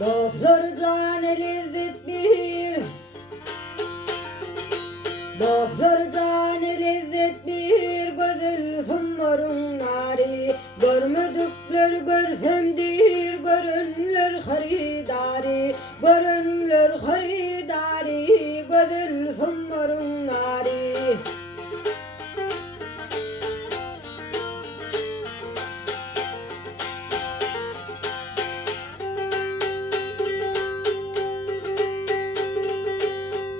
Dostlar canı lezzet bir, dostlar canı lezzet bir, gözül sumurun nari. Görmedikler görsemdir, görünler haridari, görünler haridari, gözül sumurun nari.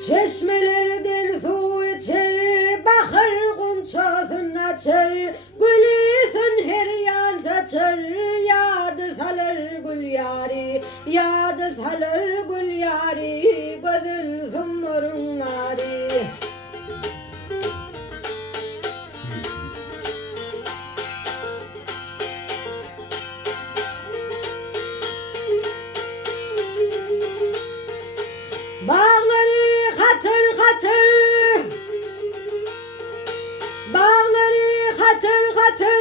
Çeşmelerden su içer, bakır kunçasını açar, gülüsün her yan saçar, yadı salır gül yari, yadı salır gül yari, gözün sumurun nari. Bağları hatır hatır, bağları hatır hatır.